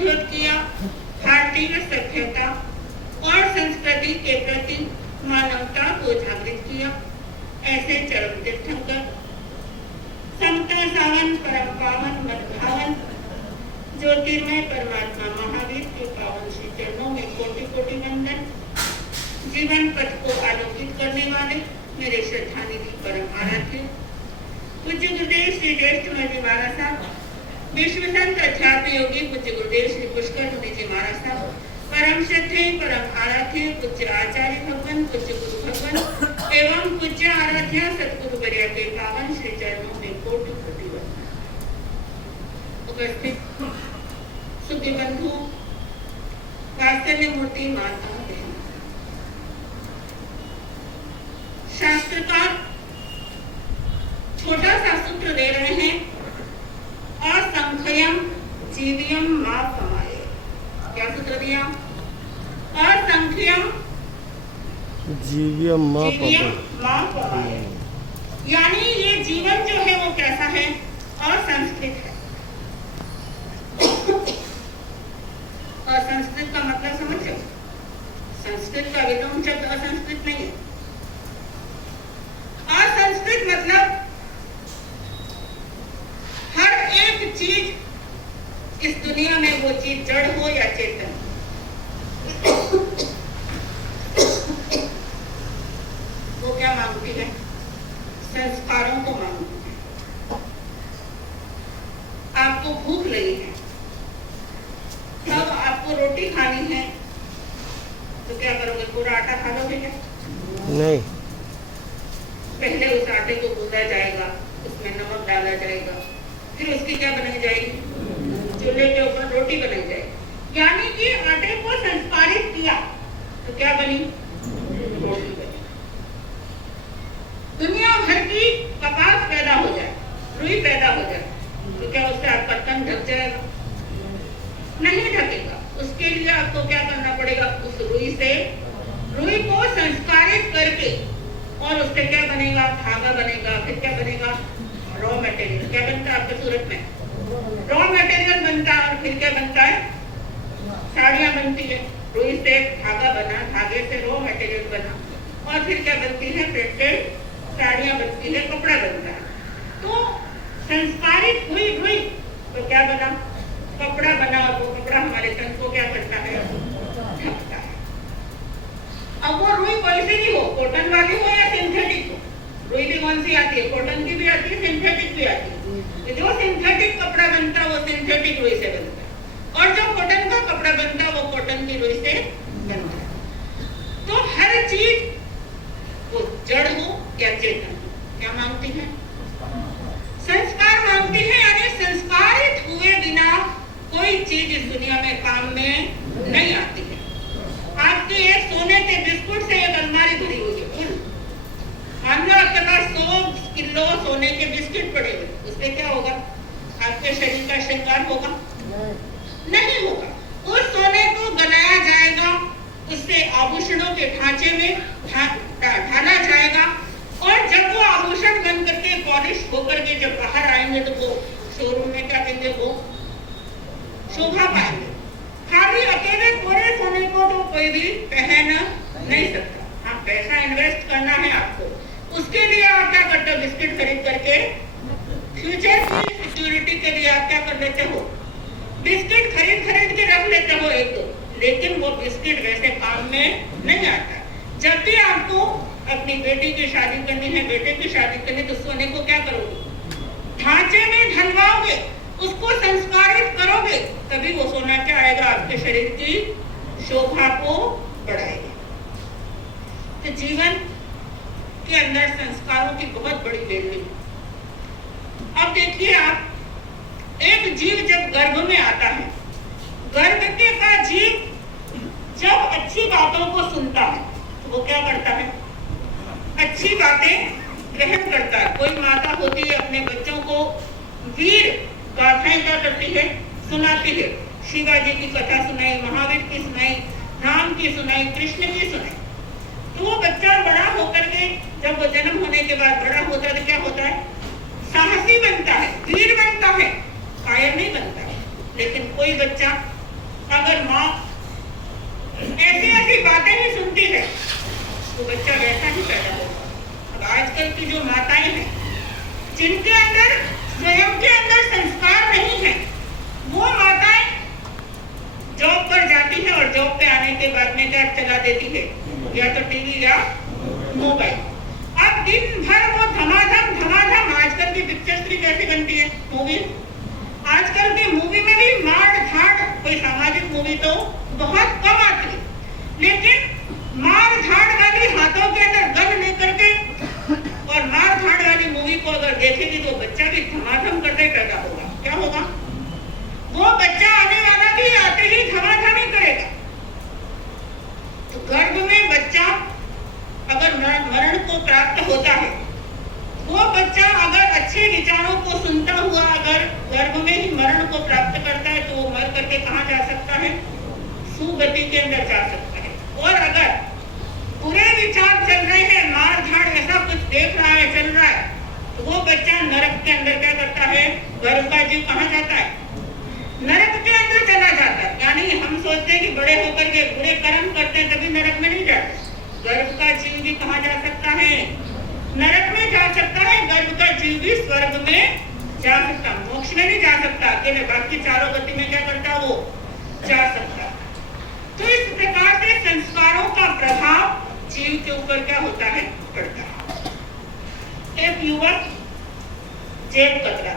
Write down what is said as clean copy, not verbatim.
उद्धृत किया, भारतीय सभ्यता और संस्कृति के प्रति मानवता को जागृत किया। ऐसे चरम तीर्थंकर समता सावन परम पावन मन भावन ज्योतिर्मय परमात्मा महावीर के पावन श्री चरणों में कोटि कोटि वंदन। जीवन पथ को आलोकित करने वाले मेरे श्रद्धानिधि परम आराध्य पूज्य गुरुदेव श्री ज्येष्ठमय जी महाराज साहब, विश्व संत अध्यात्म योगी पूज्य गुरुदेव श्री पुष्कर मुनि जी महाराज साहब, परम श्रद्धेय परम आराध्य पूज्य आचार्य भगवान पूज्य गुरु भगवान एवं पूज्य आराध्य सतगुरु वर्य के पावन श्री चरणों में कोटि कोटि वंदन। उपस्थित सुधी बंधु, वात्सल्य मूर्ति माताओं, शास्त्रकार छोटा सा सूत्र दे रहे हैं, असंख्यम जीवियम मा कमाए। क्या सूत्र दिया? असंख्यम जीवियम मा कमाए। यानी ये जीवन जो है वो कैसा है? असंस्कृत है। असंस्कृत का मतलब समझो, संस्कृत का विलोम शब्द असंस्कृत नहीं है। असंस्कृत मतलब हर एक चीज इस दुनिया में, वो चीज जड़ हो या चेतन, वो क्या मांगती है? संस्कारों को मांगती है। आपको भूख लगी है, तब आपको रोटी खानी है, तो क्या करोगे? पूरा आटा खा लोगे क्या? नहीं। पहले उस आटे को गूंदा जाएगा, उसमें नमक डाला जाएगा, फिर उसकी क्या बनाई जाएगी? चूल्हे के ऊपर रोटी बनाई जाएगी। यानी कि आटे को संस्कारित किया तो क्या बनी? रोटी बनी। दुनिया भर की कपास पैदा हो जाए, रुई पैदा हो जाए, तो क्या उससे आपका तन ढक जाएगा? नहीं ढकेगा। उसके लिए आपको क्या करना पड़ेगा? उस रुई को संस्कारित करके, और उससे क्या बनेगा? धागा बनेगा। फिर क्या बनेगा? Raw material. क्या बनता है आपके सूरत में? रॉ मटेरियल बनता है। और फिर क्या बनता है? साड़ियाँ बनती है। रुई से धागा बना, धागे से रॉ मटेरियल बना, और फिर क्या बनती है? प्रिंटेड साड़ियाँ बनती है, कपड़ा बनता है। तो संस्कारित हुई रुई तो क्या बना? कपड़ा बना। और वो कपड़ा हमारे तन को क्या करता है? ढकता है। अब वो रुई कोई सी भी हो, कॉटन वाली हो या सिंथेटिक हो। रुई भी कौन सी आती है? कॉटन की भी आती है, सिंथेटिक भी आती है। जो सिंथेटिक कपड़ा बनता है वो सिंथेटिक रुई से बनता है, और जो कॉटन का कपड़ा बनता है वो कॉटन की रुई से बनता है। तो हर चीज वो जड़ हो या चेतन हो, क्या मांगती है? संस्कार मांगती है। यानी संस्कारित हुए बिना कोई चीज इस दुनिया में काम में नहीं आती है। आपके एक सोने के बिस्कुट से एक अलमारी भरी हुई है। मान लो आपके पास 100 किलो सोने के बिस्किट पड़े हुए, उससे क्या होगा? आपके शरीर का श्रृंगार होगा? नहीं होगा। उस सोने को बनाया जाएगा, उससे आभूषणों के ढांचे में ढाला जाएगा, और जब वो आभूषण बन करके पॉलिश होकर के जब बाहर आएंगे तो वो शोरूम में क्या कहेंगे? वो शोभा पाएंगे। खाली अकेले पूरे सोने को तो कोई भी पहन नहीं सकता। हाँ, पैसा इन्वेस्ट करना है आपको, उसके लिए आप क्या करते हो? बिस्किट खरीद करके फ्यूचर की सिक्योरिटी के लिए आप क्या कर लेते हो? बिस्किट खरीद के रख लेते हो एक दो, लेकिन वो बिस्किट वैसे काम में नहीं आता। जब भी आपको अपनी बेटी की शादी करनी है, बेटे की शादी करनी, तो सोने को क्या करोगे? ढांचे में ढलवाओगे, उसको संस्कारित करोगे, तभी वो सोना क्या आएगा? आपके शरीर की शोभा को बढ़ाएगा। तो जीवन के अंदर संस्कारों की बहुत बड़ी वैल्यू है। अब देखिए, आप एक जीव जब गर्भ में आता है, गर्भ के का जीव जब अच्छी बातों को सुनता है तो वो क्या करता है? अच्छी बातें ग्रहण करता है। कोई माता होती है अपने बच्चों को वीर गाथाएं क्या करती है? सुनाती है। शिवाजी की कथा सुनाई, महावीर की सुनाई, राम की सुनाई, कृष्ण की सुनाई। तो वो बच्चा बड़ा होकर के, जब वो जन्म होने के बाद बड़ा होता है तो क्या होता है? साहसी बनता है, वीर बनता है, कायर नहीं बनता है। लेकिन कोई बच्चा अगर माँ ऐसी ऐसी बातें ही सुनती है तो बच्चा वैसा ही पैदा होगा। अब आजकल की जो माताएं हैं जिनके अंदर स्वयं के अंदर संस्कार नहीं है, वो माताएं जॉब पर जाती है और जॉब पे आने के बाद में क्या चला देती है, या तो टीवी या मोबाइल। अब दिन भर वो धमाधम आजकल की पिक्चर्स भी कैसे बनती है, मूवी, आजकल की मूवी में भी मार धाड़, कोई सामाजिक मूवी तो बहुत कम आती है, लेकिन मार धाड़ वाली, हाथों के अंदर गन लेकर के और मार धाड़ वाली मूवी को अगर देखेगी तो बच्चा भी धमाधम करके पैदा होगा। क्या होगा, वो बच्चा आने वाला भी आते ही धमाधम ही करेगा। तो गर्भ में बच्चा अगर मरण को प्राप्त होता है, वो बच्चा अगर अच्छे विचारों को सुनता हुआ अगर गर्भ में ही मरण को प्राप्त करता है तो वो मर करके कहाँ जा सकता है, सुगति के अंदर जा सकता है। और अगर बुरे विचार चल रहे हैं, मार धाड़ ऐसा कुछ देख रहा है, चल रहा है, तो वो बच्चा नरक के अंदर क्या करता है, गर्भ का जीव कहाँ जाता है, नरक के अंदर चला जाता है। यानी हम सोचते हैं कि बड़े होकर के बुरे कर्म करते हैं तभी नरक में नहीं जाते, गर्भ का जीव भी कहाँ जा सकता है, नरक में जा सकता है। गर्भ का जीव भी स्वर्ग में जा सकता, मोक्ष में नहीं जा सकता, अकेले बाकी चारों गति में क्या करता, वो जा सकता। तो इस प्रकार से संस्कारों का प्रभाव जीव के ऊपर क्या होता है, पड़ता है। एक युवक जेब कतरा,